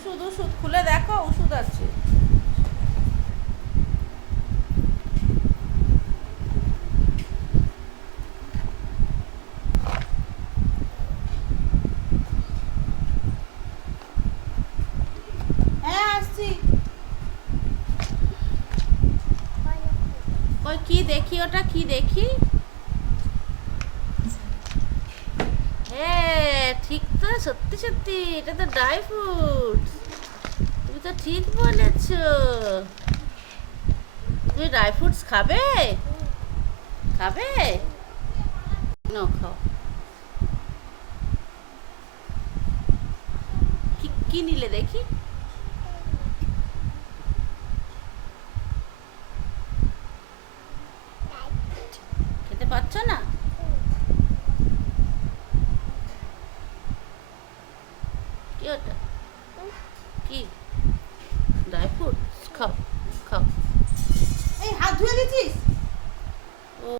ওষুধ ওষুধ খুলে দেখো ওষুধ আছে। হ্যাঁ কি দেখি ওটা কি দেখি হ্যাঁ ঠিক তো সত্যি সত্যি, এটা তো ড্রাই ফ্রুট তুমি তো ঠিক বলেছ। তুমি ড্রাই ফ্রুটস খাবে? খাবে? নাও খাও। কি কি নিলে দেখি? খেতে পাচ্ছ না? ওটা কি? ড্রাই ফ্রুট খাও খাও। এই হাত ধুয়ে দিছিস